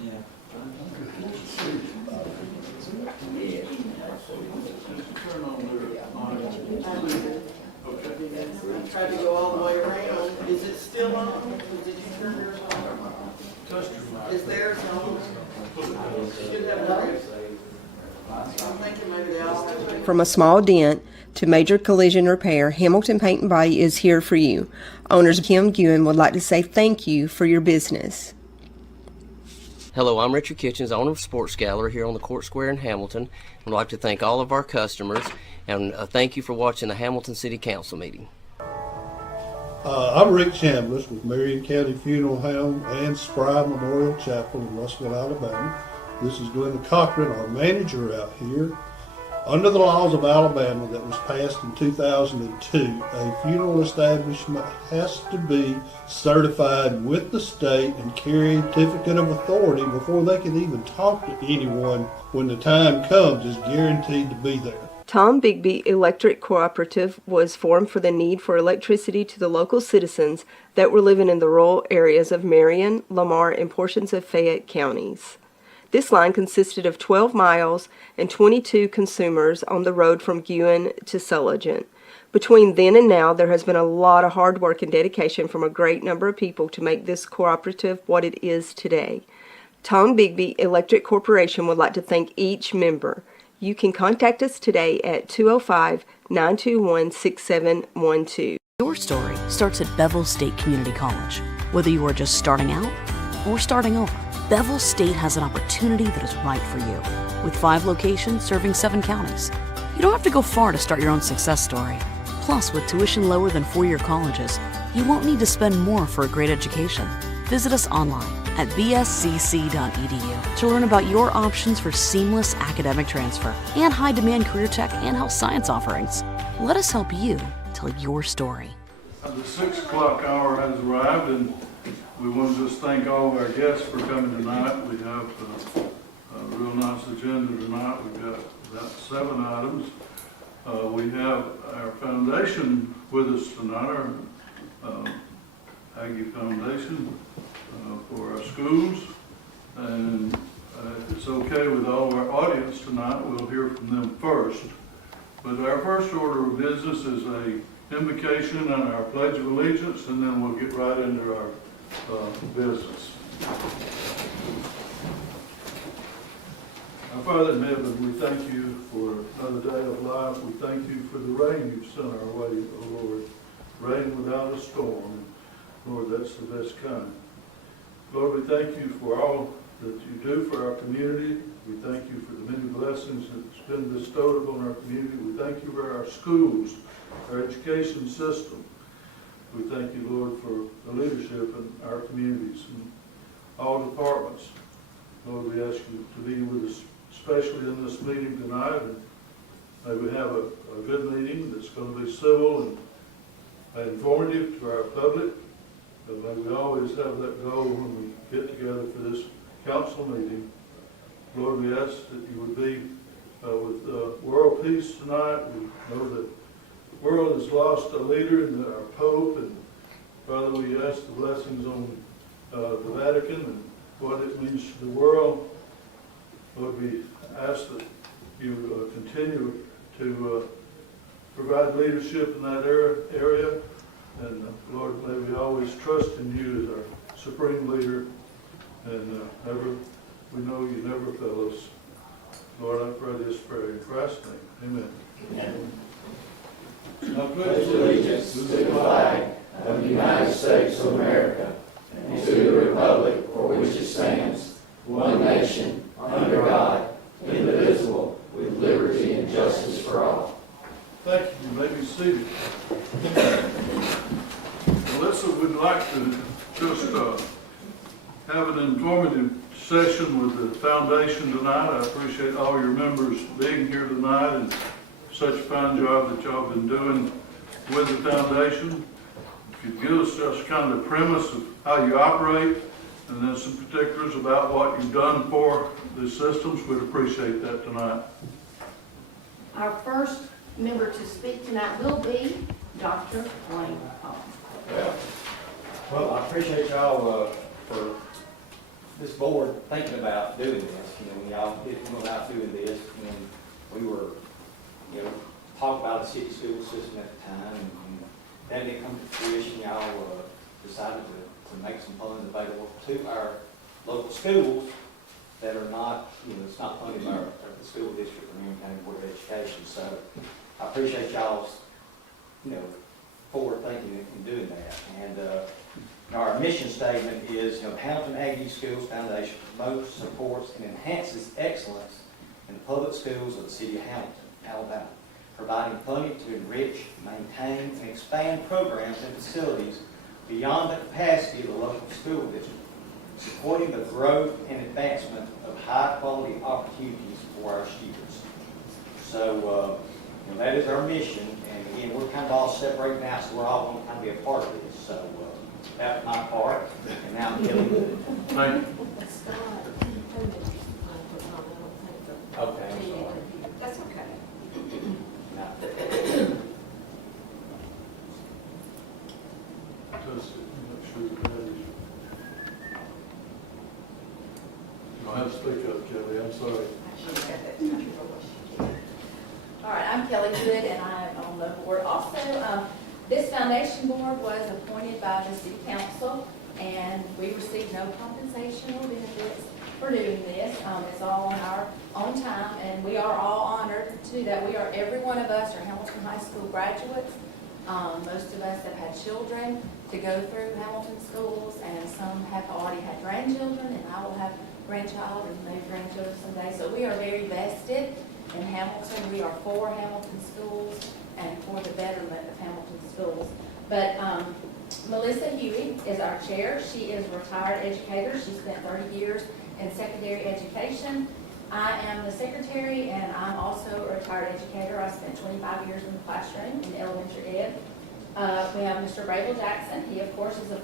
Turn on their monitor. Okay. I tried to go all the way around. Is it still on? Did you turn yours on? Test your mic. Is theirs on? Should have theirs. I'm thinking maybe they all have. From a small dent to major collision repair, Hamilton Paint and Body is here for you. Owners Kim Guin would like to say thank you for your business. Hello, I'm Richard Kitchens, owner of Sports Gallery here on the Court Square in Hamilton. I'd like to thank all of our customers and thank you for watching the Hamilton City Council meeting. I'm Rick Chambliss with Marion County Funeral Home and Spry Memorial Chapel in Russellville, Alabama. This is Glenda Cochran, our manager out here. Under the laws of Alabama that was passed in 2002, a funeral establishment has to be certified with the state and carry a certificate of authority before they can even talk to anyone when the time comes is guaranteed to be there. Tom Bigby Electric Cooperative was formed for the need for electricity to the local citizens that were living in the rural areas of Marion, Lamar, and portions of Fayette counties. This line consisted of 12 miles and 22 consumers on the road from Guin to Sulligent. Between then and now, there has been a lot of hard work and dedication from a great number of people to make this cooperative what it is today. Tom Bigby Electric Corporation would like to thank each member. You can contact us today at 205-921-6712. Your story starts at Bevel State Community College. Whether you are just starting out or starting over, Bevel State has an opportunity that is right for you. With 5 locations serving 7 counties, you don't have to go far to start your own success story. Plus, with tuition lower than 4-year colleges, you won't need to spend more for a great education. Visit us online at bscc.edu to learn about your options for seamless academic transfer and high-demand career tech and health science offerings. Let us help you tell your story. The 6 o'clock hour has arrived, and we want to just thank all of our guests for coming tonight. We have a real nice agenda tonight. We've got about 7 items. We have our foundation with us tonight, our Aggie Foundation for our schools. And if it's okay with all of our audience tonight, we'll hear from them first. But our first order of business is a invocation and our Pledge of Allegiance, and then we'll get right into our business. Our Father in heaven, we thank you for another day of life. We thank you for the rain you've sent our way, O Lord. Rain without a storm. Lord, that's the best kind. Lord, we thank you for all that you do for our community. We thank you for the many blessings that's been bestowed upon our community. We thank you for our schools, our education system. We thank you, Lord, for the leadership in our communities and all departments. Lord, we ask you to be with us, especially in this meeting tonight. And may we have a good meeting that's going to be civil and informative to our public. And may we always have that goal when we get together for this council meeting. Lord, we ask that you would be with world peace tonight. We know that the world has lost a leader in our Pope, and Father, we ask the blessings on the Vatican and what it means to the world. Lord, we ask that you continue to provide leadership in that area. And Lord, may we always trust in you as our supreme leader. And we know you never fail us. Lord, I pray this prayer in Christ's name. Amen. Amen. I pledge allegiance to the flag of the United States of America and to the republic for which it stands, one nation, under God, indivisible, with liberty and justice for all. Thank you. You may be seated. Melissa would like to just have an informative session with the foundation tonight. I appreciate all your members being here tonight and such a fine job that y'all been doing with the foundation. If you give us just kind of the premise of how you operate and then some particulars about what you've done for the systems, we'd appreciate that tonight. Our first member to speak tonight will be Dr. Wayne Paul. Well, I appreciate y'all for this board thinking about doing this. When y'all went out doing this, when we were, talking about the city school system at the time, and then it come to fruition, y'all decided to make some funds available to our local schools that are not, it's not funded by the school district or Marion County Board of Education. So I appreciate y'all's, forward thinking in doing that. And our mission statement is, Hamilton Aggie Schools Foundation promotes, supports, and enhances excellence in the public schools of the city of Hamilton, Alabama, providing funding to enrich, maintain, and expand programs and facilities beyond the capacity of the local school district, supporting the growth and advancement of high-quality opportunities for our students. So, that is our mission, and again, we're kind of all separated now, so we're all going to kind of be a part of this. So, that's my part, and now I'm Kelly Wood. Thank you. Okay, I'm sorry. That's okay. Just make sure you're ready. You don't have to speak up, Kelly, I'm sorry. All right, I'm Kelly Good, and I'm on the board also. This foundation board was appointed by the city council, and we received no compensation or benefits for doing this. It's all on our own time, and we are all honored to do that. Every one of us are Hamilton High School graduates. Most of us have had children to go through Hamilton schools, and some have already had grandchildren, and I will have grandchild and maybe grandchildren someday. So we are very vested in Hamilton. We are for Hamilton schools and for the betterment of Hamilton schools. But Melissa Huey is our chair. She is a retired educator. She spent 30 years in secondary education. I am the secretary, and I'm also a retired educator. I spent 25 years in the classroom in elementary ed. We have Mr. Rabel Jackson. He, of course, is a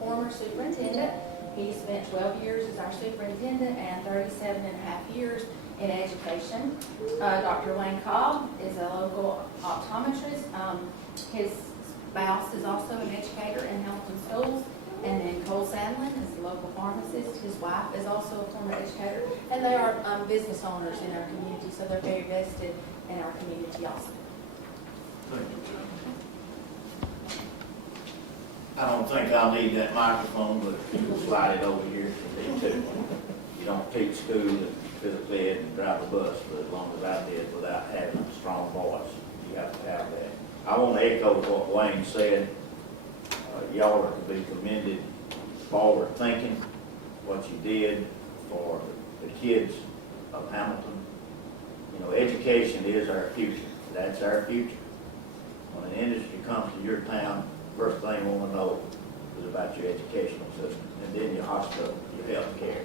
former superintendent. He spent 12 years as our superintendent and 37 and a half years in education. Dr. Wayne Cobb is a local optometrist. His spouse is also an educator in Hamilton schools. And then Cole Sandlin is a local pharmacist. His wife is also a former educator. And they are business owners in our community, so they're very vested in our community also. Thank you, John. I don't think I'll need that microphone, but you can slide it over here to me too. You don't teach school and physically ed and drive a bus for as long as I did without having a strong voice. You have to have that. I want to echo what Wayne said. Y'all are to be commended, forward thinking, what you did for the kids of Hamilton. Education is our future. That's our future. When an industry comes to your town, first thing you want to know is about your educational system, and then your hospital, your health care.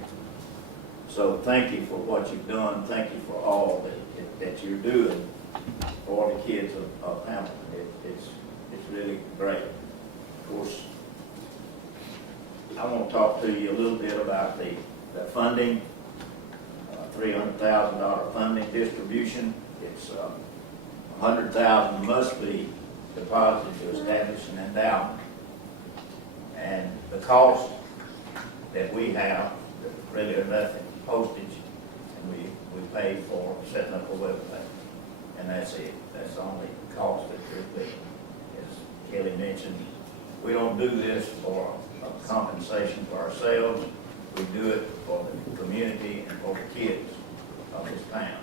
So thank you for what you've done. Thank you for all that you're doing for the kids of Hamilton. It's really great. Of course, I want to talk to you a little bit about the funding, $300,000 funding distribution. It's $100,000 must be deposited to establish an endowment. And the cost that we have, really are nothing, postage, and we pay for setting up a website. And that's it. That's the only cost that there be. As Kelly mentioned, we don't do this for a compensation for ourselves. We do it for the community and for the kids of this town.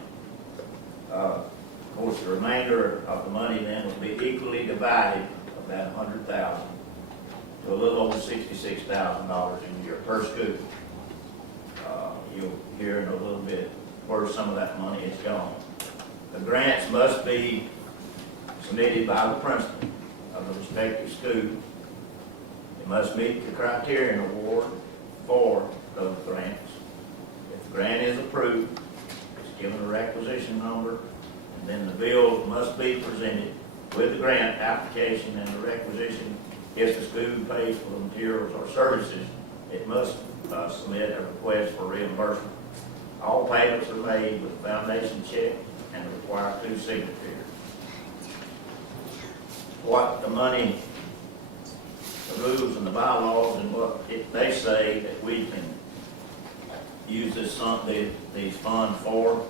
Of course, the remainder of the money then will be equally divided, of that $100,000, to a little over $66,000 a year per school. You'll hear in a little bit where some of that money is gone. The grants must be submitted by the principal of the respective school. It must meet the criterion award for those grants. If the grant is approved, it's given a requisition number, and then the bill must be presented with the grant application and the requisition. If the school pays for the materials or services, it must submit a request for reimbursement. All payments are made with a foundation check and require 2 signatures. What the money, the rules and the bylaws and what they say that we can use these funds for,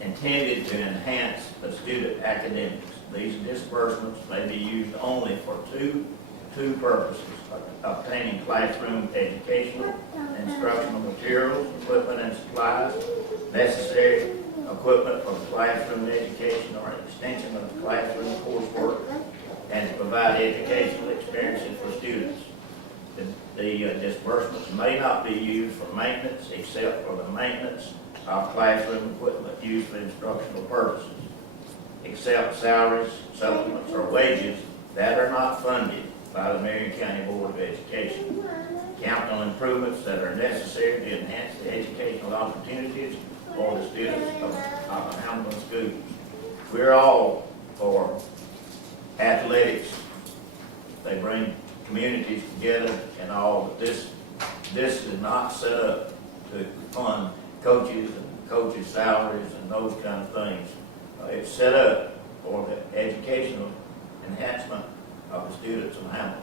intended to enhance the student academics. These disbursements may be used only for two purposes: obtaining classroom educational, instructional materials, equipment and supplies, necessary equipment for classroom education or extension of classroom coursework, and to provide educational experiences for students. The disbursements may not be used for maintenance except for the maintenance of classroom equipment used for instructional purposes, except salaries, supplements, or wages that are not funded by the Marion County Board of Education. Count on improvements that are necessary to enhance the educational opportunities for the students of Hamilton schools. We're all for athletics. They bring communities together and all, but this is not set up to fund coaches and coaches' salaries and those kind of things. It's set up for the educational enhancement of the students of Hamilton.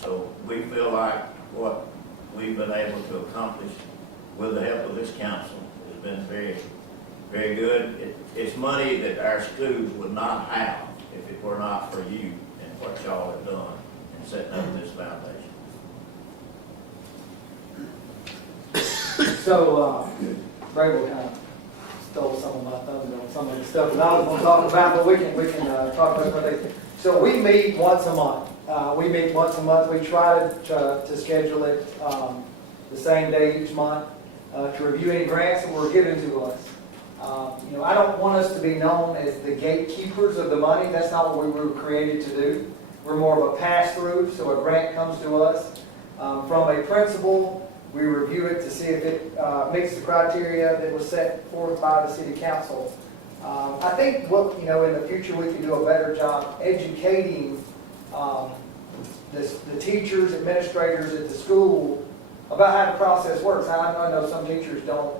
So we feel like what we've been able to accomplish with the help of this council has been very, very good. It's money that our schools would not have if it were not for you and what y'all have done in setting up this foundation. So, Ray kind of stole some of my thunder on some of the stuff that I was going to talk about, but we can talk about what they. So we meet once a month. We try to schedule it the same day each month to review any grants that were given to us. I don't want us to be known as the gatekeepers of the money. That's not what we were created to do. We're more of a pass-through, so a grant comes to us from a principal. We review it to see if it meets the criteria that was set forth by the city council. I think in the future we can do a better job educating the teachers, administrators at the school about how the process works. I know some teachers don't,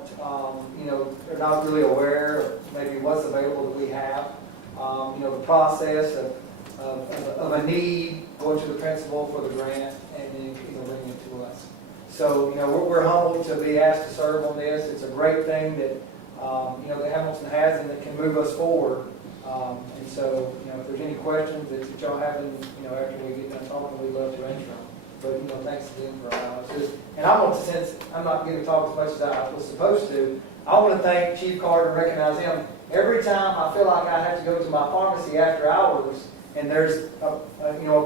they're not really aware of maybe what's available that we have. The process of a need, going to the principal for the grant, and then bringing it to us. So, we're humbled to be asked to serve on this. It's a great thing that, that Hamilton has and that can move us forward. And so, if there's any questions that y'all have, after we get done talking, we'd love to answer them. But, thanks again for allowing us. And since I'm not getting to talk as much as I was supposed to, I want to thank Chief Carter and recognize him. Every time I feel like I have to go to my pharmacy after hours and there's a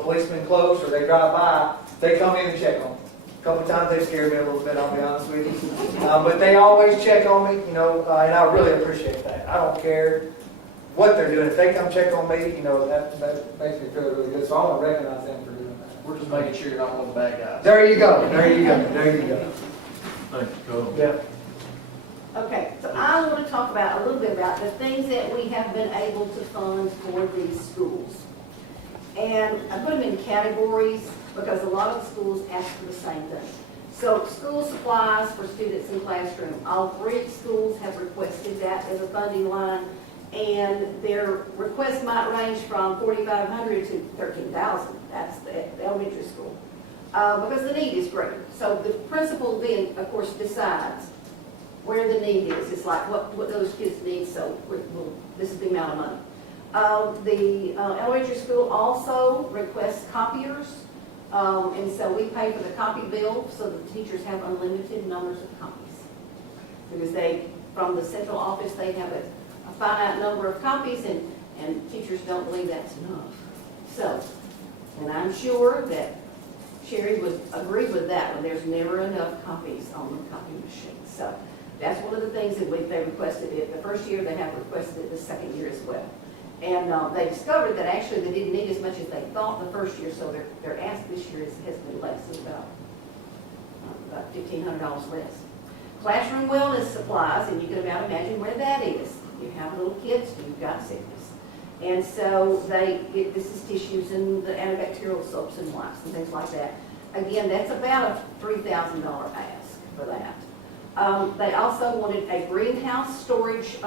policeman close or they drive by, they come in and check on me. A couple of times they've scared me a little bit, I'll be honest with you. But they always check on me, and I really appreciate that. I don't care what they're doing. If they come check on me, that makes me feel really good. So I want to recognize them for doing that. We're just making sure you're not one of the bad guys. There you go. There you go. There you go. Thank you, Carl. Yeah. Okay, so I want to talk about a little bit about the things that we have been able to fund for these schools. And I put them in categories because a lot of the schools ask for the same thing. So school supplies for students in classroom. All 3 schools have requested that as a funding line, and their request might range from $4,500 to $13,000. That's the elementary school, because the need is greater. So the principal then, of course, decides where the need is. It's like what those kids need, so this is the amount of money. The elementary school also requests copiers, and so we pay for the copy bill so the teachers have unlimited numbers of copies. Because from the central office, they have a finite number of copies, and teachers don't believe that's enough. So, and I'm sure that Sherry would agree with that one. There's never enough copies on the copy machine. So that's one of the things that they requested it. The first year they have requested it the second year as well. And they discovered that actually they didn't need as much as they thought the first year, so their ask this year has been less. It's about $1,500 less. Classroom wellness supplies, and you can about imagine where that is. You have little kids who've got sickness. And so this is tissues and the antibacterial soaps and wipes and things like that. Again, that's about a $3,000 ask for that. They also wanted a greenhouse storage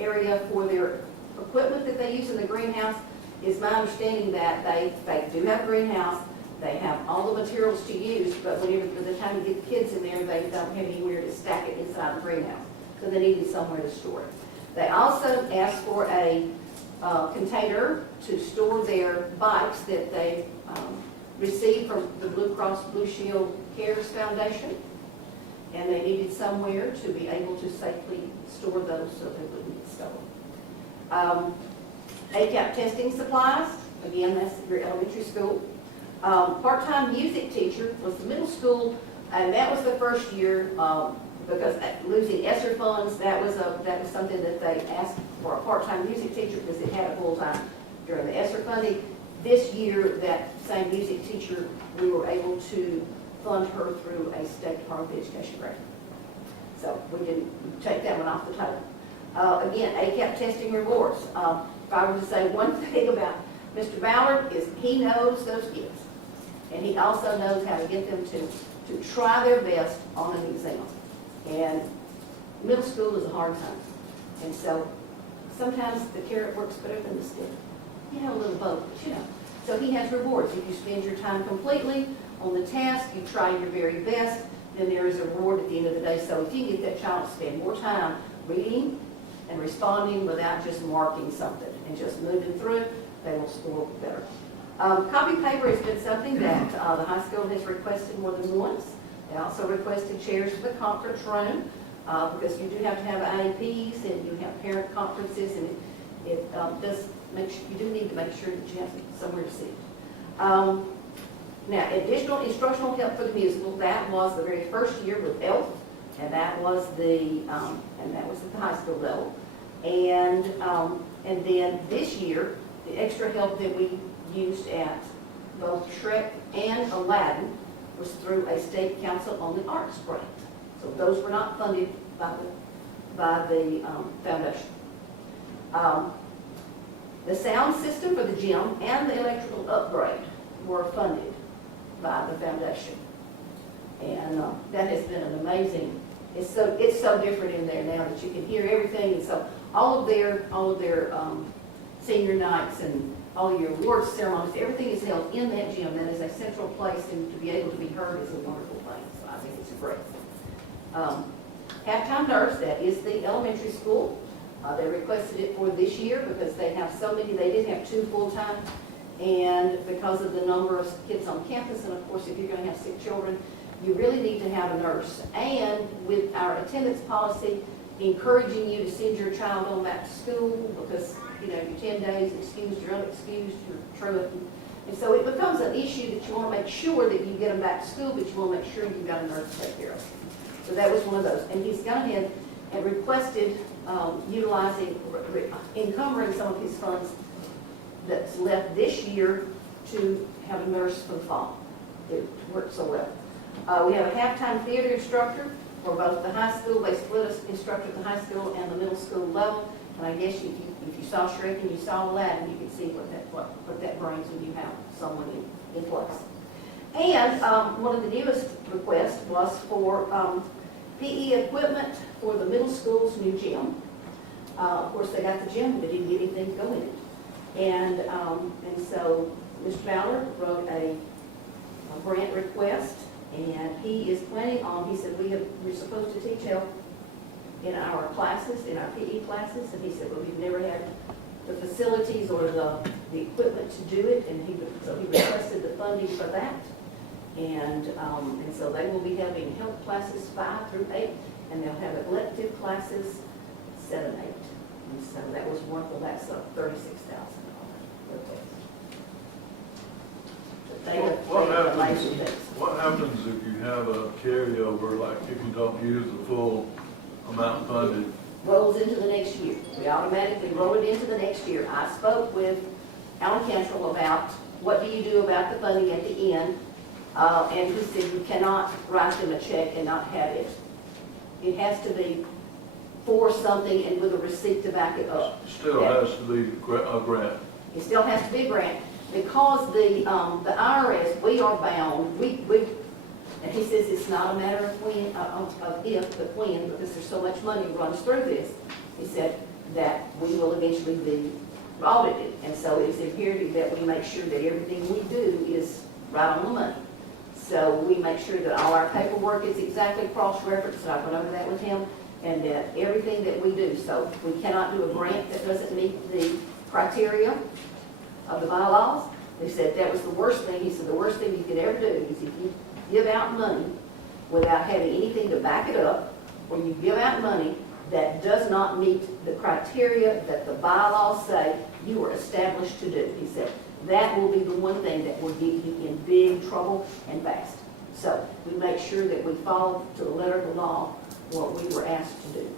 area for their equipment that they use in the greenhouse. Is my understanding that they do have a greenhouse. They have all the materials to use, but whenever, by the time you get the kids in there, they don't have anywhere to stack it inside the greenhouse. So they needed somewhere to store it. They also asked for a container to store their bikes that they received from the Blue Cross Blue Shield Cares Foundation. And they needed somewhere to be able to safely store those so they wouldn't get stolen. ACAP testing supplies, again, that's your elementary school. Part-time music teacher was the middle school, and that was the first year, because losing ESSER funds, that was something that they asked for a part-time music teacher because it had a full-time during the ESSER funding. This year, that same music teacher, we were able to fund her through a State Department of Education grant. So we didn't take that one off the table. Again, ACAP testing rewards. If I were to say one thing about Mr. Ballard is he knows those kids. And he also knows how to get them to try their best on an exam. And middle school is a hard time. And so sometimes the carrot works better than the stick. You have a little both, but you know. So he has rewards. If you spend your time completely on the task, you try your very best, then there is a reward at the end of the day. So if you get that child to spend more time reading and responding without just marking something and just moving through it, they will score better. Copy paper has been something that the high school has requested more than once. They also requested chairs for the conference room because you do have to have IEPs and you have parent conferences, and it does make sure, you do need to make sure that you have somewhere to sit. Now, additional instructional help for the musical, that was the very first year with ELF, and that was at the high school level. And then this year, the extra help that we used at both Shrek and Aladdin was through a State Council on the Arts grant. So those were not funded by the foundation. The sound system for the gym and the electrical upgrade were funded by the foundation. And that has been an amazing, it's so different in there now that you can hear everything. And so all of their senior nights and all your awards ceremonies, everything is held in that gym. That is a central place, and to be able to be heard is a wonderful thing. So I think it's great. Halftime nurse, that is the elementary school. They requested it for this year because they have so many, they did have 2 full-time, and because of the number of kids on campus, and of course if you're going to have sick children, you really need to have a nurse. And with our attendance policy, encouraging you to send your child on back to school because, you know, you're 10 days excused, you're unexcused, you're truant. And so it becomes an issue that you want to make sure that you get them back to school, but you want to make sure you've got a nurse to take care of them. So that was one of those. And he's gone ahead and requested utilizing, encumbering some of his funds that's left this year to have a nurse for the fall. It worked so well. We have a halftime theater instructor for both the high school. They split us instructor at the high school and the middle school level. And I guess if you saw Shrek and you saw Aladdin, you could see what that brings when you have someone in place. And one of the newest requests was for PE equipment for the middle school's new gym. Of course, they got the gym, but didn't get anything to go in it. And so Mr. Ballard wrote a grant request, and he is planning on, he said, we're supposed to teach health in our classes, in our PE classes, and he said, well, we've never had the facilities or the equipment to do it, and so he requested the funding for that. And so they will be having health classes 5 through 8, and they'll have elective classes 7, 8. And so that was wonderful. That's up $36,000. What happens if you have a carryover, like if you don't use the full amount funded? Rolls into the next year. We automatically roll it into the next year. I spoke with Alan Cantrell about what do you do about the funding at the end, and he said you cannot write them a check and not have it. It has to be for something and with a receipt to back it up. Still has to be a grant. It still has to be a grant because the IRS, we are bound. And he says it's not a matter of when, of if, but when, because there's so much money runs through this. He said that we will eventually be audited, and so it is imperative that we make sure that everything we do is right on the money. So we make sure that all our paperwork is exactly cross-referenced, and I went over that with him, and that everything that we do, so we cannot do a grant that doesn't meet the criteria of the bylaws. They said that was the worst thing. He said the worst thing you could ever do is if you give out money without having anything to back it up, or you give out money that does not meet the criteria that the bylaws say you are established to do. He said that will be the one thing that will get you in big trouble and fast. So we make sure that we follow to the letter of the law what we were asked to do.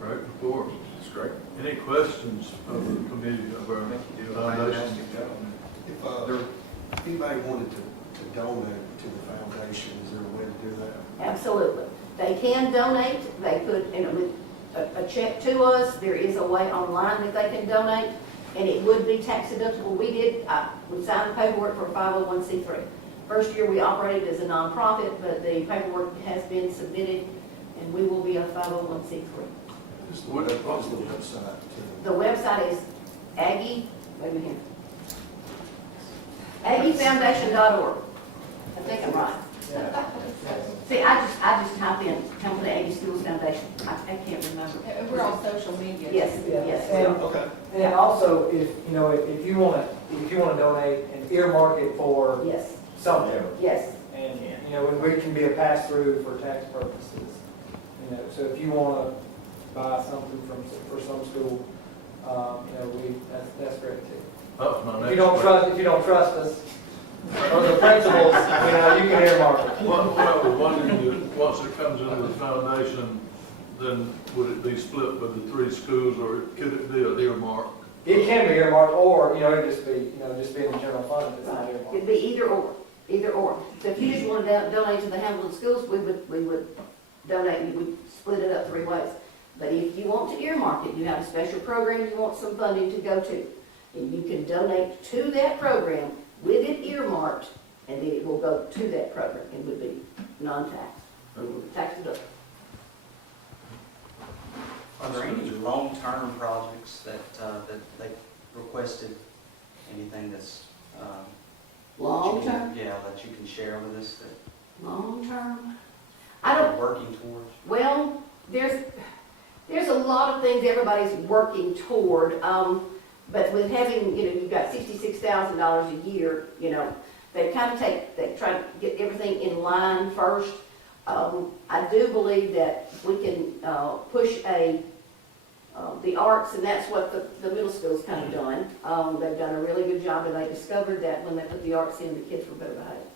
Great report. That's great. Any questions of the committee of our foundation? If anybody wanted to donate to the foundation, is there a way to do that? Absolutely. They can donate. They put in a check to us. There is a way online that they can donate, and it would be tax deductible. We signed the paperwork for 501c3. First year we operated as a nonprofit, but the paperwork has been submitted, and we will be a 501c3. What's the website? The website is Aggie, wait a minute here. AggieFoundation.org. I think I'm right. See, I just typed in Hamilton Aggie Schools Foundation. I can't remember. And we're on social media. Yes, yes. And, Okay. and also, if you want to donate and earmark it for Yes, something, yes. and and we can be a pass through for tax purposes. So if you want to buy something for some school, that's great too. That was my If next you don't trust us or the principals, you can earmark it. What I was wondering is, once it comes into the foundation, then would it be split by the 3 schools, or could it be an earmark? It can be earmarked, or it'd just be in the general fund if it's not earmarked. It'd be either or. So if you just want to donate to the Hamilton schools, we would donate, we would split it up 3 ways. But if you want to earmark it, you have a special program you want some funding to go to, and you can donate to that program with it earmarked, and then it will go to that program. It would be non-tax, tax deductible. Are there any long-term projects that they requested, anything that's Long-term? Yeah, that you can share with us that Long-term? they're working towards? Well, there's a lot of things everybody's working toward, but with having, you've got $66,000 a year, they try to get everything in line first. I do believe that we can push the arts, and that's what the middle school's kind of done. They've done a really good job, and they discovered that when they put the arts in, the kids were better behaved.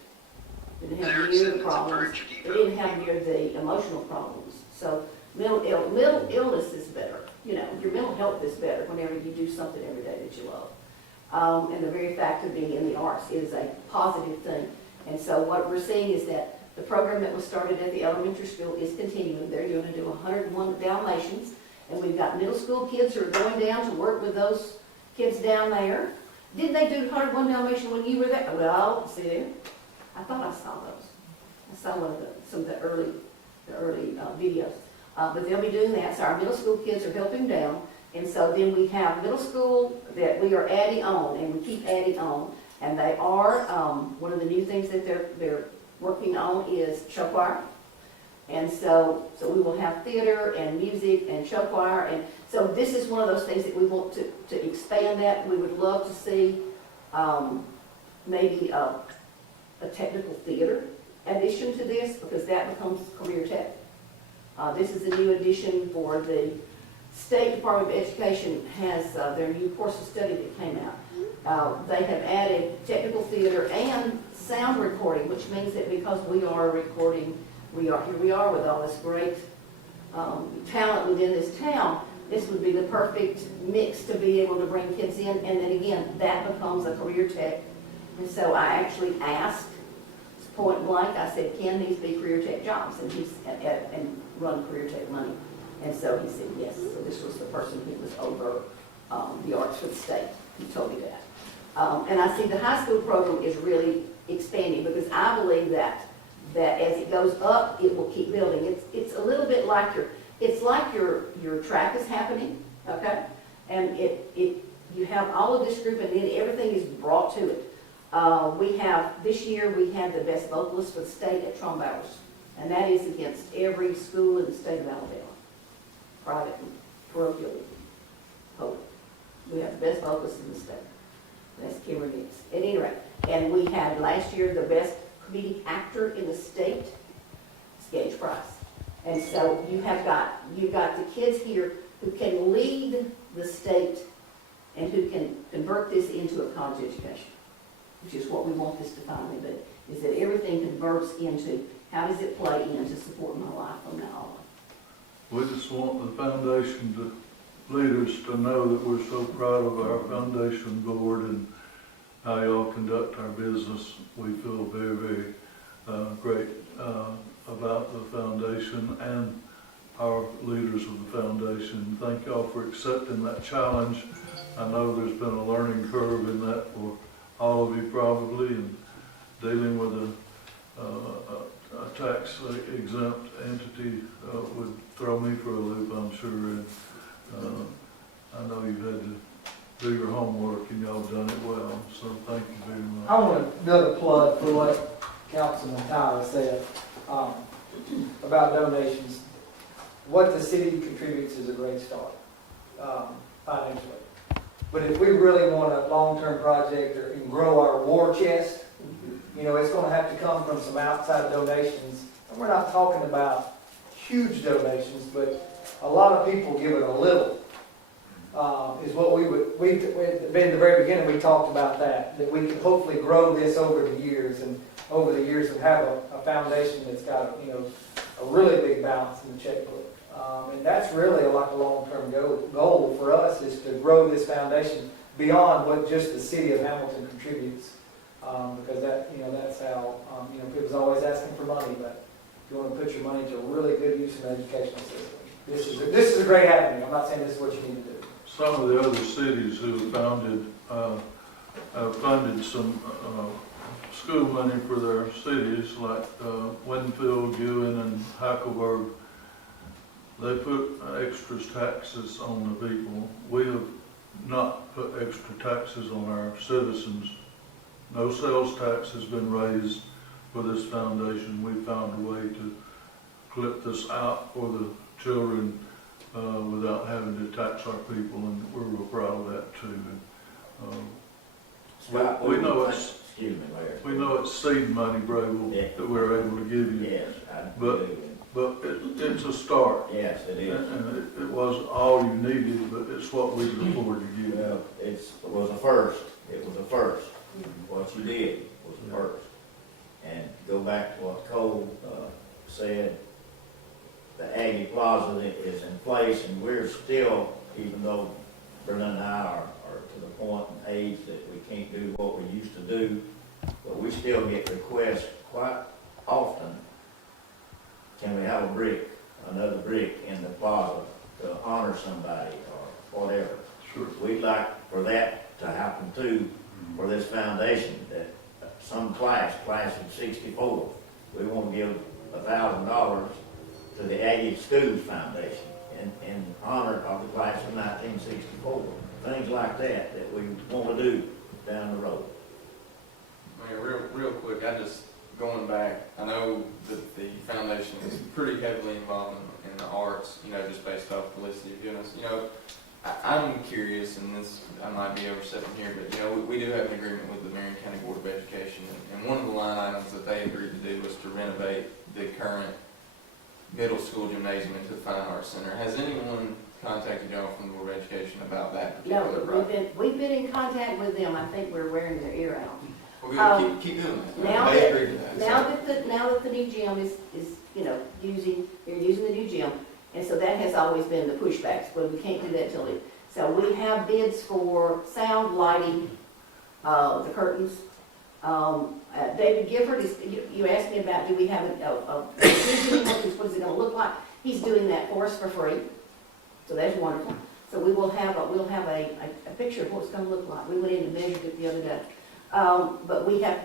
They didn't have near the problems. They didn't have near the emotional problems. So mental illness is better. Your mental health is better whenever you do something every day that you love. And the very fact of being in the arts is a positive thing. And so what we're seeing is that the program that was started at the elementary school is continuing. They're going to do 101 Dalmatians, and we've got middle school kids who are going down to work with those kids down there. Did they do 101 Dalmatians when you were there? Well, see there. I thought I saw those. I saw some of the early videos. But they'll be doing that. So our middle school kids are helping down. And so then we have middle school that we are adding on, and we keep adding on. And they are, one of the new things that they're working on is show choir. And so we will have theater and music and show choir. And so this is one of those things that we want to expand that. We would love to see maybe a technical theater addition to this, because that becomes career tech. This is a new addition for the State Department of Education has their new course of study that came out. They have added technical theater and sound recording, which means that because we are recording, here we are with all this great talent within this town, this would be the perfect mix to be able to bring kids in. And then again, that becomes a career tech. And so I actually asked point blank, I said, can these be career tech jobs? And run career tech money. And so he said yes. So this was the person who was over the arts for the state. He told me that. And I see the high school program is really expanding, because I believe that as it goes up, it will keep building. It's a little bit like your track is happening, okay? And you have all of this group, and then everything is brought to it. This year, we have the best vocalist for the state at Trombowers, and that is against every school in the state of Alabama, private and parochial public. We have the best vocalist in the state. That's Kimberly Nix. At any rate, and we had last year the best comedic actor in the state, Gage Price. And so you've got the kids here who can lead the state and who can convert this into a college education, which is what we want this to finally be, is that everything converts into how does it play into supporting my life from now on. We just want the foundation leaders to know that we're so proud of our foundation board and how y'all conduct our business. We feel very, very great about the foundation and our leaders of the foundation. Thank y'all for accepting that challenge. I know there's been a learning curve in that for all of you probably, and dealing with a tax exempt entity would throw me for a loop, I'm sure. And I know you've had to do your homework and y'all done it well, so thank you very much. I want to build a plug for what Councilman Tyler said about donations. What the city contributes is a great start financially. But if we really want a long-term project and grow our war chest, you know, it's going to have to come from some outside donations. And we're not talking about huge donations, but a lot of people give it a little. Is what we've been at the very beginning, we talked about that we could hopefully grow this over the years and have a foundation that's got, you know, a really big balance in the checkbook. And that's really like a long-term goal for us, is to grow this foundation beyond what just the city of Hamilton contributes. Because that, you know, that's how, you know, people's always asking for money, but if you want to put your money to a really good use in the educational system, this is a great avenue. I'm not saying this is what you need to do. Some of the other cities who have funded some school money for their cities, like Winfield, Ewan, and Hackleburg, they put extra taxes on the people. We have not put extra taxes on our citizens. No sales tax has been raised for this foundation. We found a way to clip this out for the children without having to tax our people, and we're real proud of that too. We know it's Excuse me, Mayor. we know it's seed money, Brable, Yeah. that we're able to give you. Yes, I But- do. But it's a start. Yes, it is. And it wasn't all you needed, but it's what we could afford to give you. Well, it was a first. It was a first. What you did was a first. And go back to what Cole said, the Aggie Plaza is in place, and we're still, even though Brenda and I are to the point in age that we can't do what we used to do, but we still get requests quite often. Can we have another brick in the plaza to honor somebody or whatever? Sure. We'd like for that to happen too, for this foundation, that some class of 64, we want to give $1,000 to the Aggie Schools Foundation in honor of the class of 1964. Things like that we want to do down the road. Mayor, real quick, going back, I know that the foundation is pretty heavily involved in the arts, you know, just based off publicity you've given us. You know, I'm curious, and this, I might be overstepping here, but, you know, we do have an agreement with the Marion County Board of Education, and one of the line items that they agreed to do was to renovate the current middle school gymnasium into the Fine Arts Center. Has anyone contacted y'all from the Board of Education about that No, particular but project? we've been in contact with them. I think we're wearing their ear out. Well, good, keep doing that. Now They that, agreed to that. now that the new gym is, you know, they're using the new gym, and so that has always been the pushbacks, but we can't do that till it. So we have bids for sound, lighting, the curtains. David Gifford you asked me about, do we have what is it gonna look like? He's doing that for us for free, so that's wonderful. So we'll have a picture of what it's gonna look like. We went in and measured it the other day. But we have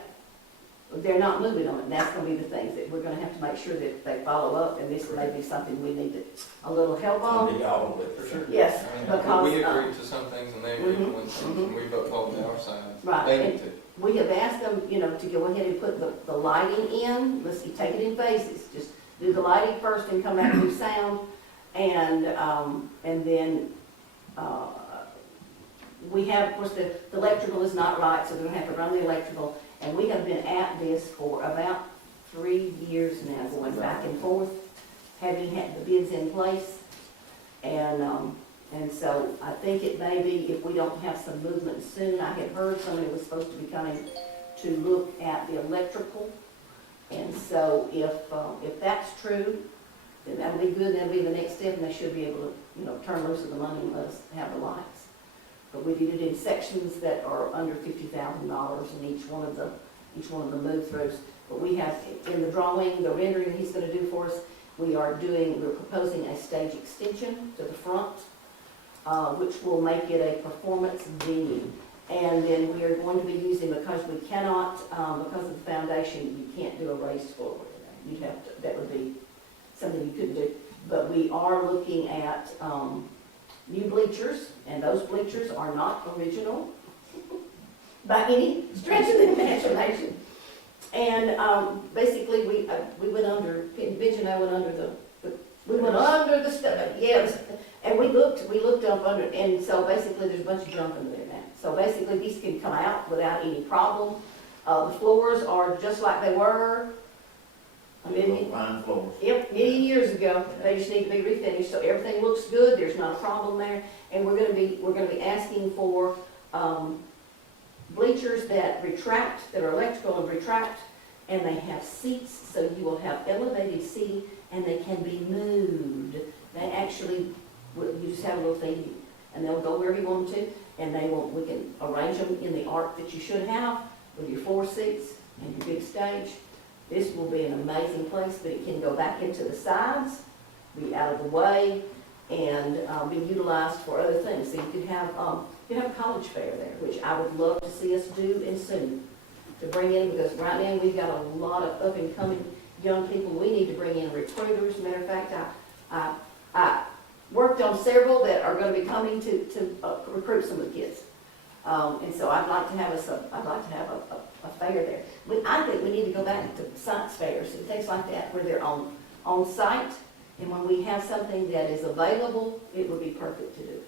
they're not moving on it, and that's gonna be the things that we're gonna have to make sure that they follow up, and this may be something we need a little help on. Y'all with, for sure. Yes, I mean, because, we agreed to some things and they've influenced things, and we've upheld our side. Right, They and- need to. we have asked them, you know, to go ahead and put the lighting in, let's see, take it in phases, just do the lighting first and come back and do sound, and then, we have, of course, the electrical is not right, so they're gonna have to run the electrical, and we have been at this for about 3 years now, going back and forth, having had the bids in place, and so I think it may be, if we don't have some movement soon, I had heard somebody was supposed to be coming to look at the electrical. And so if that's true, then that'll be good, that'll be the next step, and they should be able to, you know, turn loose of the money and let us have the lights. But we did it in sections that are under $50,000 in each one of the move-throughs. But we have, in the drawing, the rendering he's gonna do for us, we're proposing a stage extension to the front, which will make it a performance venue. And then we are going to be using, because we cannot, because of the foundation, you can't do a raised floor. You'd have to, that would be something you couldn't do. But we are looking at new bleachers, and those bleachers are not original by any stretch of the imagination. And basically, we went under, Benj and I went under the stuff, yes. And we looked up under, and so basically there's a bunch of junk under there now. So basically these can come out without any problem. The floors are just like they were Fine floors. Yep, many years ago. They just need to be refinished, so everything looks good, there's not a problem there. And we're gonna be asking for bleachers that retract, that are electrical and retract, and they have seats, so you will have elevated seating, and they can be moved. They actually, you just have a little thing, and they'll go wherever you want them to, and we can arrange them in the arc that you should have, with your 4 seats and your big stage. This will be an amazing place, but it can go back into the sides, be out of the way, and be utilized for other things. So you could have a college fair there, which I would love to see us do and soon, to bring in, because right now we've got a lot of up-and-coming young people. We need to bring in recruiters. Matter of fact, I worked on several that are going to be coming to recruit some of the kids. And so I'd like to have a fair there. I think we need to go back to science fairs and things like that, where they're on site, and when we have something that is available, it would be perfect to do.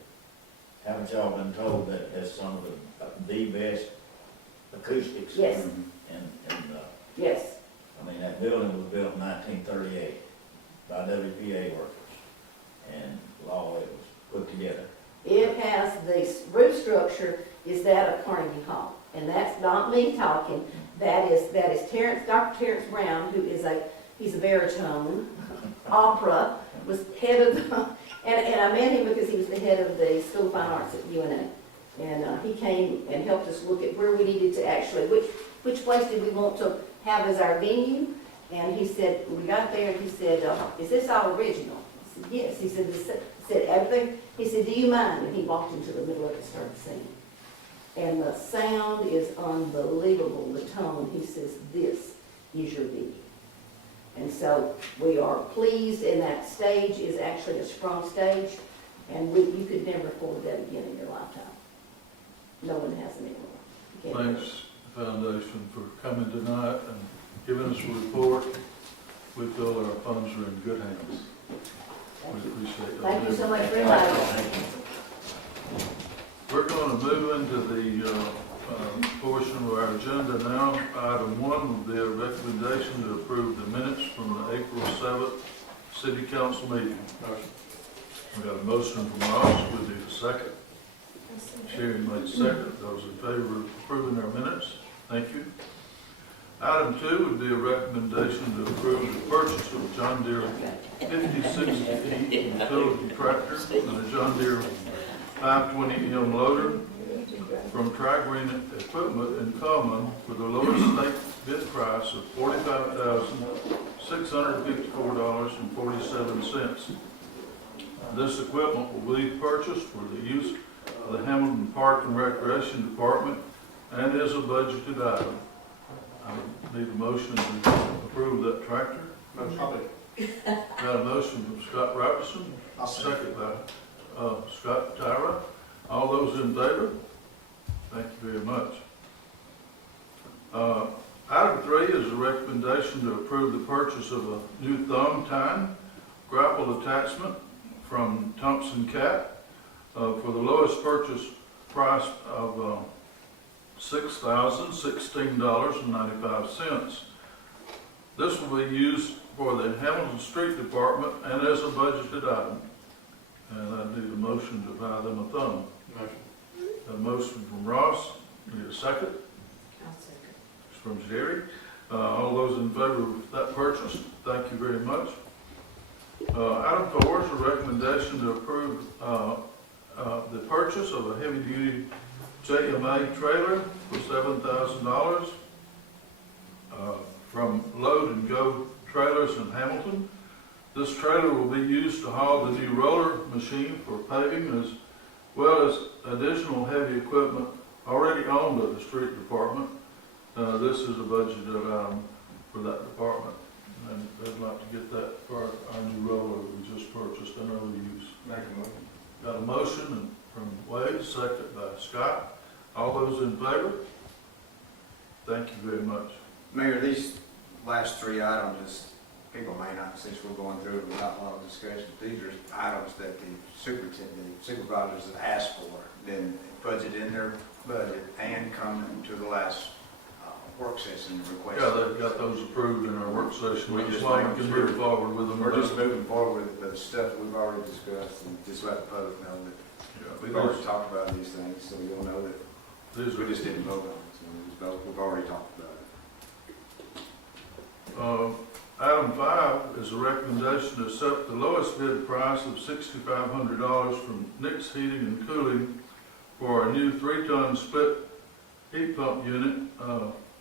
Haven't y'all been told that has some of the best acoustics? Yes. And Yes. I mean, that building was built in 1938 by WPA workers, and law, it was put together. It has, the roof structure is that of Carnegie Hall, and that's not me talking. That is Terrence, Dr. Terrence Brown, who is he's a baritone, opera, was head of the, and I met him because he was the head of the School of Fine Arts at UNA. And he came and helped us look at where we needed to actually, which place did we want to have as our venue. And he said, we got there and he said, is this all original? I said, yes. He said everything. He said, do you mind? And he walked into the middle of it and started singing. And the sound is unbelievable, the tone. He says, this is your venue. And so we are pleased, and that stage is actually a strong stage, and you could never afford that again in your lifetime. No one has them anymore. Thanks, Foundation, for coming tonight and giving us a report. We feel our funds are in good hands. We appreciate it. Thank you so much for inviting us. We're going to move into the portion of our agenda now. Item 1 will be a recommendation to approve the minutes from the April 7th City Council meeting. We got a motion from Ross. We need a second. Sherry made second. Those in favor of approving our minutes, thank you. Item 2 would be a recommendation to approve the purchase of a John Deere 5060E utility tractor and a John Deere 520M loader from Tri-Green Equipment in common for the lowest state bid price of $45,654.47. This equipment will be purchased for the use of the Hamilton Park and Recreation Department and is a budgeted item. I would Need a motion to approve that tractor? Got a motion from Scott Robertson, second by Scott Tyra. All those in favor? Thank you very much. Item 3 is a recommendation to approve the purchase of a new thumb time grapple attachment from Thompson Cat for the lowest purchase price of $6,016.95. This will be used for the Hamilton Street Department and as a budgeted item. And I need a motion to buy them a thumb. Motion. A motion from Ross. Need a second? I'll second. It's from Jerry. All those in favor of that purchase, thank you very much. Item 4 is a recommendation to approve the purchase of a heavy-duty JMA trailer for $7,000 from Load and Go Trailers in Hamilton. This trailer will be used to haul the new roller machine for paving as well as additional heavy equipment already owned by the street department. This is a budgeted item for that department, and I'd like to get that for our new roller we just purchased and early use. Make a motion. Got a motion from Wade, second by Scott. All those in favor? Thank you very much. Mayor, these last 3 items, people may not, since we're going through it without a lot of discussion, these are items that the supervisors have asked for, then budget in their budget and come to the last work session request. Yeah, they've got those approved in our work session. We That's just why make we can them move forward with them. We're just moving forward with the stuff that we've already discussed and just let the public know that we've already talked about these things, so you'll know that we just didn't vote on it. So we've already talked about it. Item 5 is a recommendation to accept the lowest bid price of $6,500 from Nick's Heating and Cooling for a new 3-ton split heat pump unit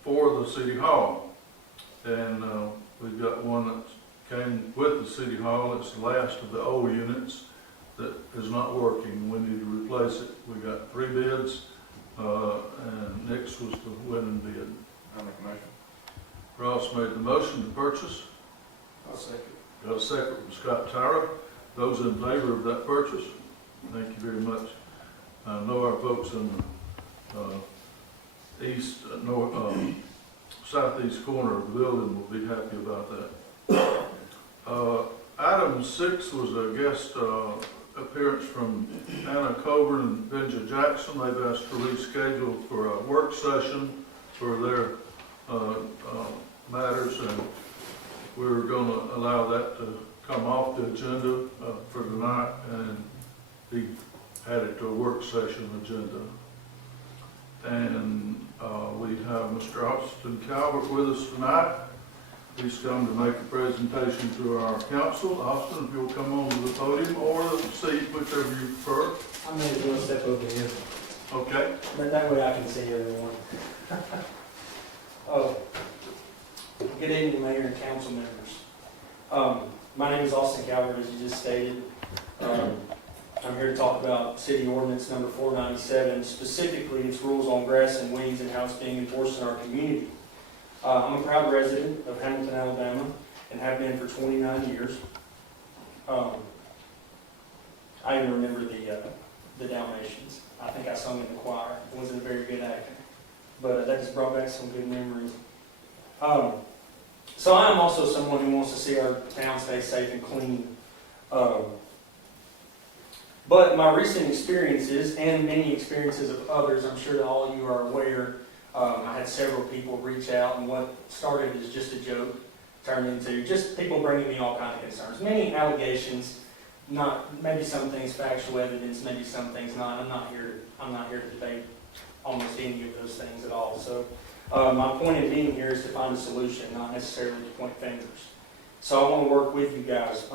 for the City Hall. And we've got one that came with the City Hall. It's the last of the old units that is not working. We need to replace it. We got 3 bids, and Nick's was the winning bid. I'll make a motion. Ross made the motion to purchase. I'll second. Got a second from Scott Tyra. Those in favor of that purchase? Thank you very much. I know our folks in the southeast corner of the building will be happy about that. Item 6 was a guest appearance from Anna Coburn and Benja Jackson. They've asked to reschedule for a work session for their matters, and we're going to allow that to come off the agenda for tonight and be added to a work session agenda. And we have Mr. Austin Calvert with us tonight. He's come to make a presentation to our council. Austin, if you'll come on to the podium or the seat, whichever you prefer. I'm going to go a step over here. Okay. That way I can see everyone. Good evening, Mayor and council members. My name is Austin Calvert, as you just stated. I'm here to talk about City Ordinance number 497, specifically its rules on grass and weeds and how it's being enforced in our community. I'm a proud resident of Hamilton, Alabama, and have been for 29 years. I even remember the Dalmatians. I think I sung in the choir. It wasn't a very good actor, but that just brought back some good memories. So I am also someone who wants to see our town stay safe and clean. But my recent experiences and many experiences of others, I'm sure that all of you are aware, I had several people reach out, and what started as just a joke turned into just people bringing me all kinds of concerns. Many allegations, not maybe some things factual evidence, maybe some things not. I'm not here to debate almost any of those things at all. So my point in being here is to find a solution, not necessarily to point fingers. So I want to work with you guys.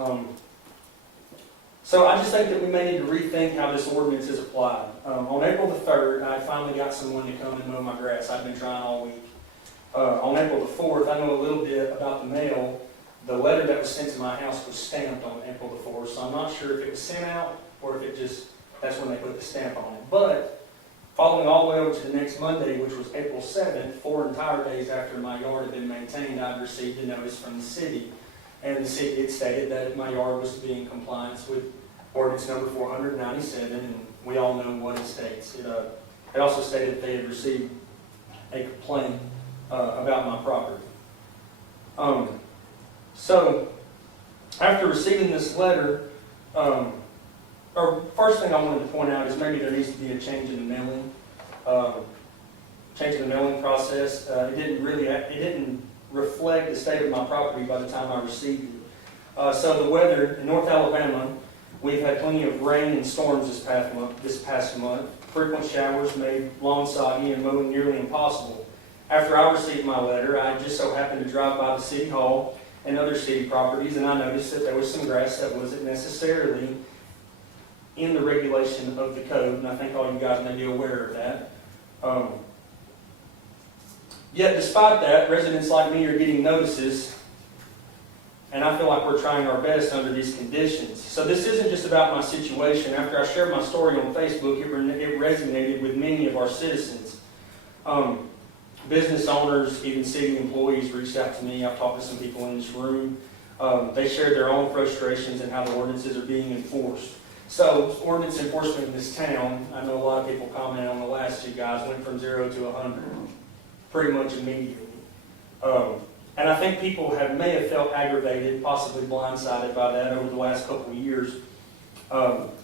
So I just think that we may need to rethink how this ordinance is applied. On April the 3rd, I finally got someone to come and mow my grass. I've been trying all week. On April the 4th, I know a little bit about the mail. The letter that was sent to my house was stamped on April the 4th, so I'm not sure if it was sent out or if it just, that's when they put the stamp on it. But Following all the way over to the next Monday, which was April 7th, 4 entire days after my yard had been maintained, I'd received a notice from the city. And the city had stated that my yard was to be in compliance with ordinance number 497, and we all know what it states. It also stated that they had received a complaint about my property. So, after receiving this letter, or first thing I wanted to point out is maybe there needs to be a change in the mailing. Change in the mailing process. It didn't reflect the state of my property by the time I received it. So the weather in North Alabama, we've had plenty of rain and storms this past month. Frequent showers made lawn soggy and mowing nearly impossible. After I received my letter, I just so happened to drive by the city hall and other city properties, and I noticed that there was some grass that wasn't necessarily in the regulation of the code, and I think all you guys may be aware of that. Yet despite that, residents like me are getting notices, and I feel like we're trying our best under these conditions. So this isn't just about my situation. After I shared my story on Facebook, it resonated with many of our citizens. Business owners, even city employees reached out to me. I've talked to some people in this room. They shared their own frustrations and how the ordinances are being enforced. So ordinance enforcement in this town, I know a lot of people commented on the last two guys, went from 0 to 100 pretty much immediately. And I think people may have felt aggravated, possibly blindsided by that over the last couple of years.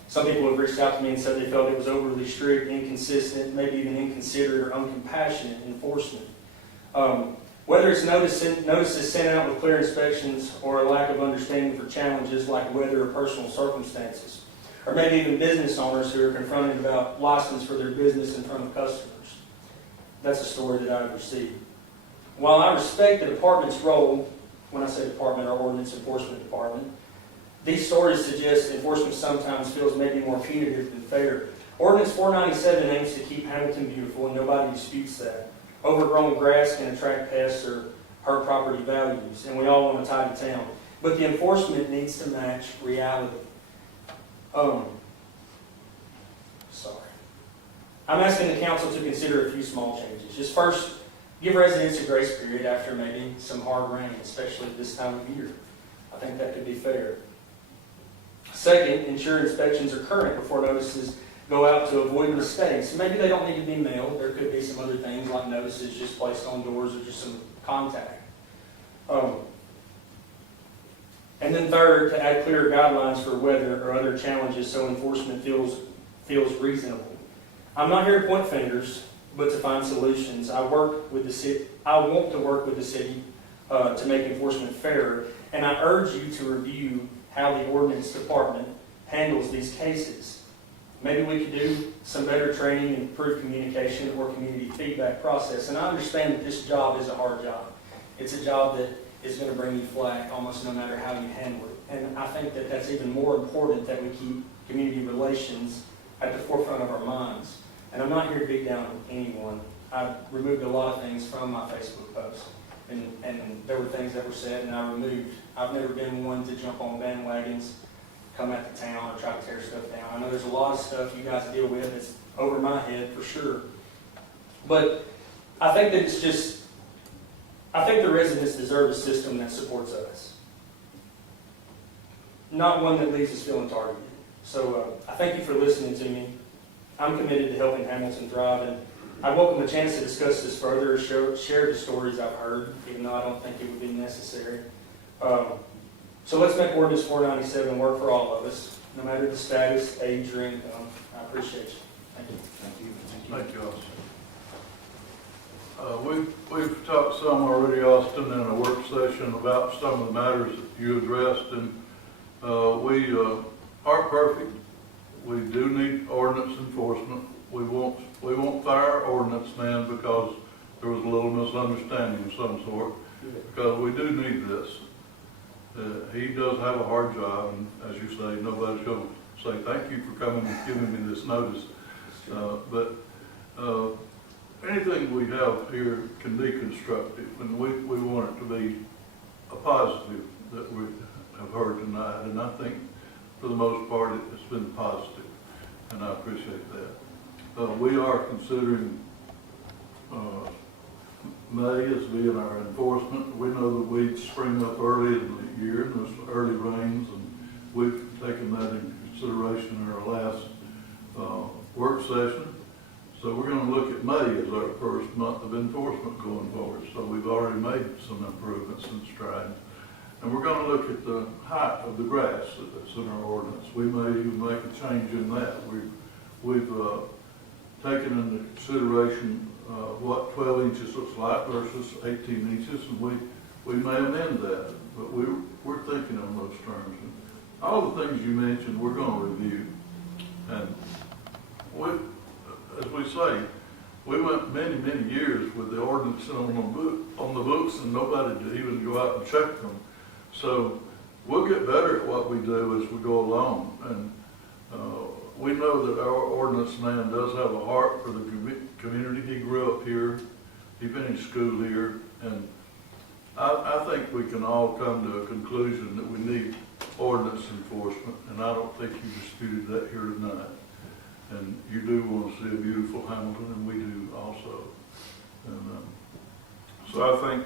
Some people have reached out to me and said they felt it was overly strict, inconsistent, maybe even inconsiderate or uncompassionate enforcement. Whether it's notices sent out with clear inspections or a lack of understanding for challenges like weather or personal circumstances, or maybe even business owners who are confronted about license for their business in front of customers. That's a story that I've received. While I respect the department's role, when I say department, our ordinance enforcement department, these stories suggest enforcement sometimes feels maybe more punitive than fair. Ordinance 497 aims to keep Hamilton beautiful, and nobody disputes that. Overgrown grass can attract pests or hurt property values, and we all want a tidy town. But the enforcement needs to match reality. I'm asking the council to consider a few small changes. Just first, give residents a grace period after maybe some hard rain, especially this time of year. I think that could be fair. Second, ensure inspections are current before notices go out to avoid mistakes. Maybe they don't need to be mailed. There could be some other things like notices just placed on doors or just some contact. And then third, to add clearer guidelines for weather or other challenges so enforcement feels reasonable. I'm not here to point fingers, but to find solutions. I want to work with the city to make enforcement fairer, and I urge you to review how the ordinance department handles these cases. Maybe we could do some better training, improve communication, or community feedback process. And I understand that this job is a hard job. It's a job that is going to bring you flack almost no matter how you handle it. And I think that that's even more important that we keep community relations at the forefront of our minds. And I'm not here to beat down anyone. I've removed a lot of things from my Facebook posts. And there were things that were said and I removed. I've never been one to jump on bandwagons, come at the town, or try to tear stuff down. I know there's a lot of stuff you guys deal with that's over my head for sure. But I think that I think the residents deserve a system that supports us. Not one that leaves us feeling targeted. So I thank you for listening to me. I'm committed to helping Hamilton thrive, and I welcome the chance to discuss this further, share the stories I've heard, even though I don't think it would be necessary. So let's make Ordinance 497 work for all of us, no matter the status, age, or income. I appreciate you. Thank you. Thank you, Austin. We've talked some already, Austin, in a work session about some of the matters that you addressed, and we aren't perfect. We do need ordinance enforcement. We won't fire ordinance man because there was a little misunderstanding of some sort, because we do need this. He does have a hard job, and as you say, nobody's going to say thank you for coming and giving me this notice. But anything we have here can be constructive, and we want it to be a positive that we have heard tonight. And I think for the most part it's been positive, and I appreciate that. We are considering May as being our enforcement. We know that weeds spring up early in the year and there's early rains, and we've taken that into consideration in our last work session. So we're going to look at May as our first month of enforcement going forward. So we've already made some improvements and strides. And we're going to look at the height of the grass that's in our ordinance. We may even make a change in that. We've taken into consideration what 12 inches looks like versus 18 inches, and we may amend that. But we're thinking on those terms. And all the things you mentioned, we're going to review. And as we say, we went many, many years with the ordinance on the books and nobody to even go out and check them. So we'll get better at what we do as we go along. And we know that our ordinance man does have a heart for the community. He grew up here. He finished school here. And I think we can all come to a conclusion that we need ordinance enforcement. And I don't think you disputed that here tonight. And you do want to see a beautiful Hamilton, and we do also. And so I think,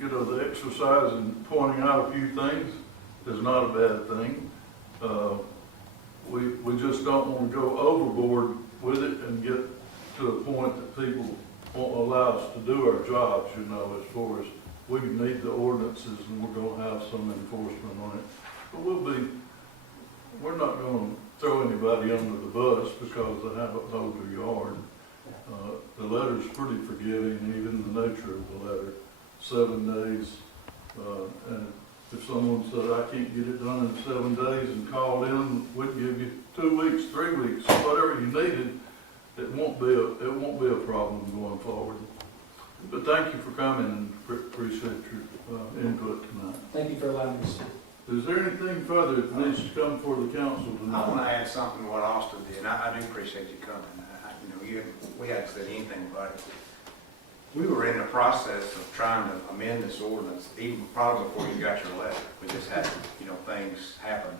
the exercise in pointing out a few things is not a bad thing. We just don't want to go overboard with it and get to a point that people won't allow us to do our jobs, as far as we need the ordinances and we're going to have some enforcement on it. But we're not going to throw anybody under the bus because they haven't mowed their yard. The letter's pretty forgiving, even the nature of the letter. 7 days, and if someone said, I can't get it done in 7 days and called in, we'd give you 2 weeks, 3 weeks, whatever you needed. It won't be a problem going forward. But thank you for coming, and appreciate your input tonight. Thank you for allowing me to speak. Is there anything further that needs to come before the council tonight? I want to add something to what Austin did, and I do appreciate you coming. We hadn't said anything about it. We were in the process of trying to amend this ordinance, even probably before you got your letter. We just had, things happen.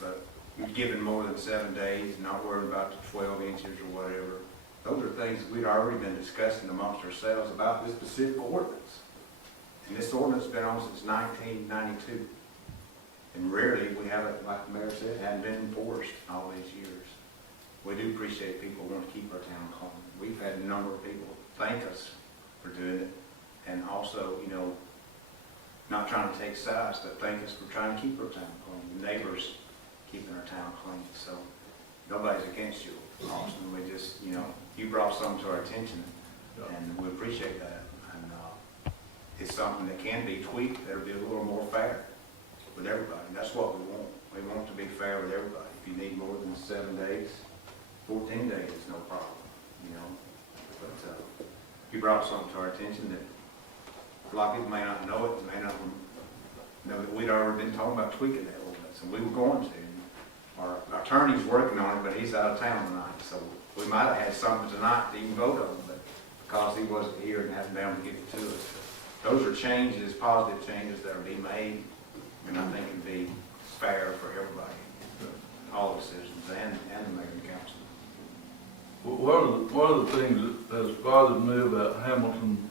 But you're given more than 7 days, not worried about the 12 inches or whatever. Those are things that we'd already been discussing amongst ourselves about this specific ordinance. And this ordinance has been on since 1992. And rarely we haven't, like the mayor said, hadn't been enforced all these years. We do appreciate people wanting to keep our town clean. We've had a number of people thank us for doing it, and also, not trying to take sides, but thank us for trying to keep our town clean. Neighbors keeping our town clean. So nobody's against you, Austin. We just, you brought something to our attention, and we appreciate that. And it's something that can be tweaked. That'll be a little more fair with everybody. And that's what we want. We want to be fair with everybody. If you need more than 7 days, 14 days is no problem, But you brought something to our attention that a lot of people may not know it, may not know that we'd already been talking about tweaking that ordinance, and we were going to. Our attorney's working on it, but he's out of town tonight, so we might have had something tonight to even vote on, but because he wasn't here and hadn't been able to get it to us. Those are changes, positive changes that are being made, and I think it'd be fair for everybody, all the citizens and the mayor and council. One of the things that has bothered me about Hamilton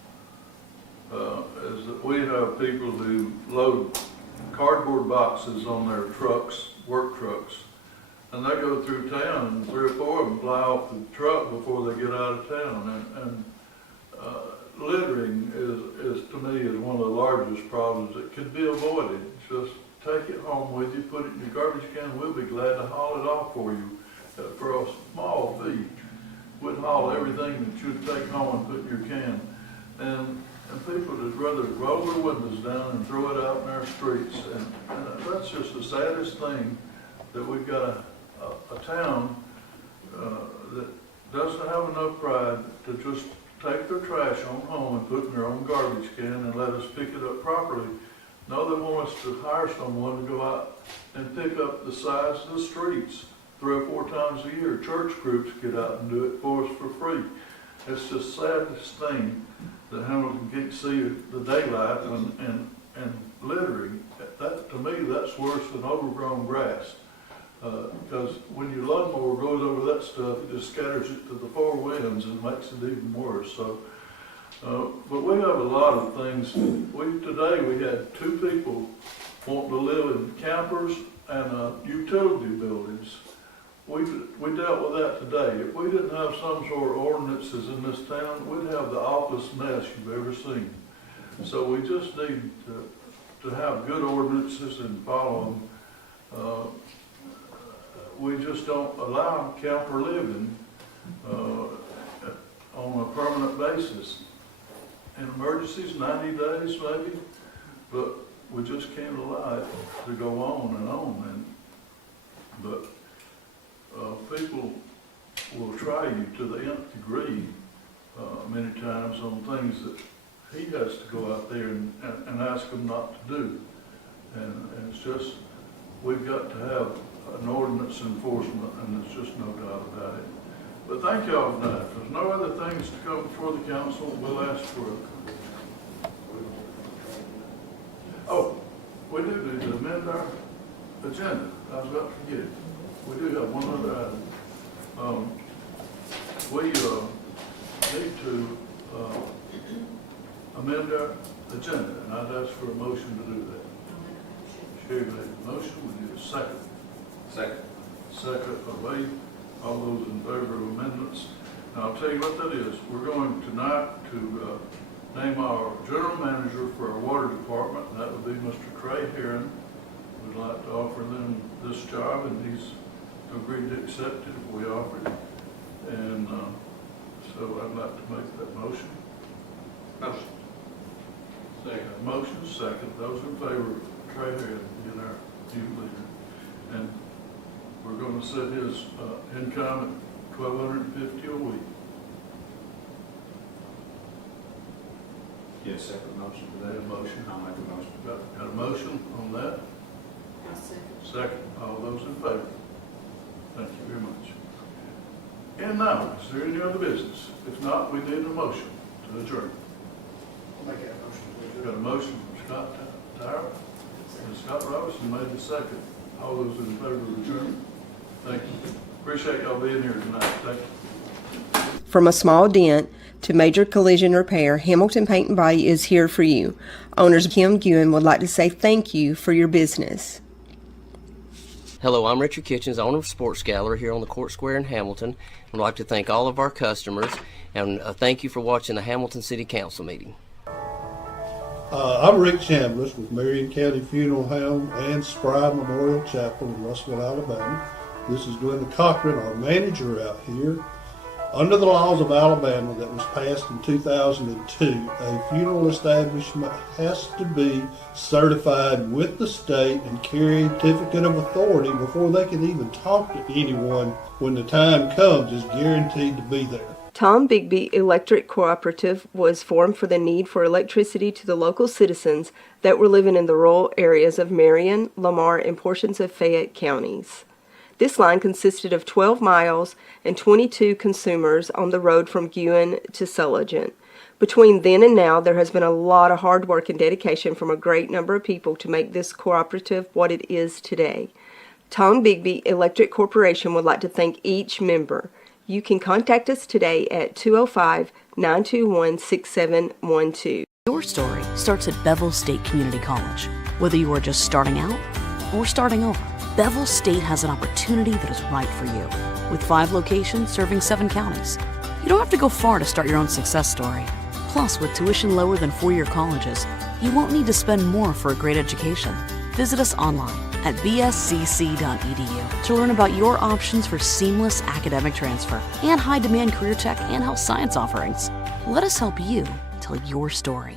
is that we have people who load cardboard boxes on their trucks, work trucks, and they go through town and 3 or 4 of them fly off the truck before they get out of town. And littering is to me is one of the largest problems that could be avoided. Just take it home with you, put it in your garbage can. We'll be glad to haul it off for you for a small fee. We'd haul everything that you'd take home and put in your can. And people would rather roll their windows down and throw it out in our streets. And that's just the saddest thing, that we've got a town that doesn't have enough pride to just take their trash on home and put it in their own garbage can and let us pick it up properly. No, they want us to hire someone to go out and pick up the sides of the streets 3 or 4 times a year. Church groups get out and do it for us for free. It's the saddest thing that Hamilton can't see the daylight and littering. That, to me, that's worse than overgrown grass. Because when your lawnmower goes over that stuff, it just scatters it to the four winds and makes it even worse. So, but we have a lot of things. Today we had 2 people wanting to live in campers and utility buildings. We dealt with that today. If we didn't have some sort of ordinances in this town, we'd have the awfulest mess you've ever seen. So we just need to have good ordinances and follow them. We just don't allow camper living on a permanent basis. In emergencies, 90 days maybe, but we just can't allow it to go on and on. But people will try you to the nth degree many times on things that he has to go out there and ask them not to do. And it's just, we've got to have an ordinance enforcement, and there's just no doubt about it. But thank y'all for that. If there's no other things to come before the council, we'll ask for it. Oh, we do need to amend our agenda. I was about to forget. We do have one other item. We need to amend our agenda, and I'd ask for a motion to do that. Sherry made the motion. We need a second. Second. Second by Wade. All those in favor of amendments. Now, I'll tell you what that is. We're going tonight to name our general manager for our water department, and that would be Mr. Craig Heron. We'd like to offer them this job, and he's agreed to accept it if we offer it. And so I'd like to make that motion. Motion. Second. Motion, second. Those in favor of Craig Heron being our new leader. And we're going to set his income at $1,250 a week. Yes, separate motion for that. A motion. I'll make a motion. Got a motion on that? I'll second. Second. All those in favor? Thank you very much. And now, is there any other business? If not, we need a motion to adjourn. I'll make that motion. Got a motion from Scott Tyra, and Scott Robinson made the second. All those in favor of adjournment? Thank you. Appreciate y'all being here tonight. Thank you. From a small dent to major collision repair, Hamilton Paint and Body is here for you. Owners Kim Guin would like to say thank you for your business. Hello, I'm Richard Kitchens, owner of Sports Gallery here on the Court Square in Hamilton. I'd like to thank all of our customers, and thank you for watching the Hamilton City Council meeting. I'm Rick Chambliss with Marion County Funeral Home and Spry Memorial Chapel in Russellville, Alabama. This is Glenda Cochran, our manager out here. Under the laws of Alabama that was passed in 2002, a funeral establishment has to be certified with the state and carry a certificate of authority before they can even talk to anyone when the time comes is guaranteed to be there. Tom Bigby Electric Cooperative was formed for the need for electricity to the local citizens that were living in the rural areas of Marion, Lamar, and portions of Fayette counties. This line consisted of 12 miles and 22 consumers on the road from Guin to Sulligent. Between then and now, there has been a lot of hard work and dedication from a great number of people to make this cooperative what it is today. Tom Bigby Electric Corporation would like to thank each member. You can contact us today at 205-921-6712. Your story starts at Bevel State Community College. Whether you are just starting out or starting over, Bevel State has an opportunity that is right for you. With 5 locations serving 7 counties, you don't have to go far to start your own success story. Plus, with tuition lower than 4-year colleges, you won't need to spend more for a great education. Visit us online at bscc.edu to learn about your options for seamless academic transfer and high-demand career tech and health science offerings. Let us help you tell your story.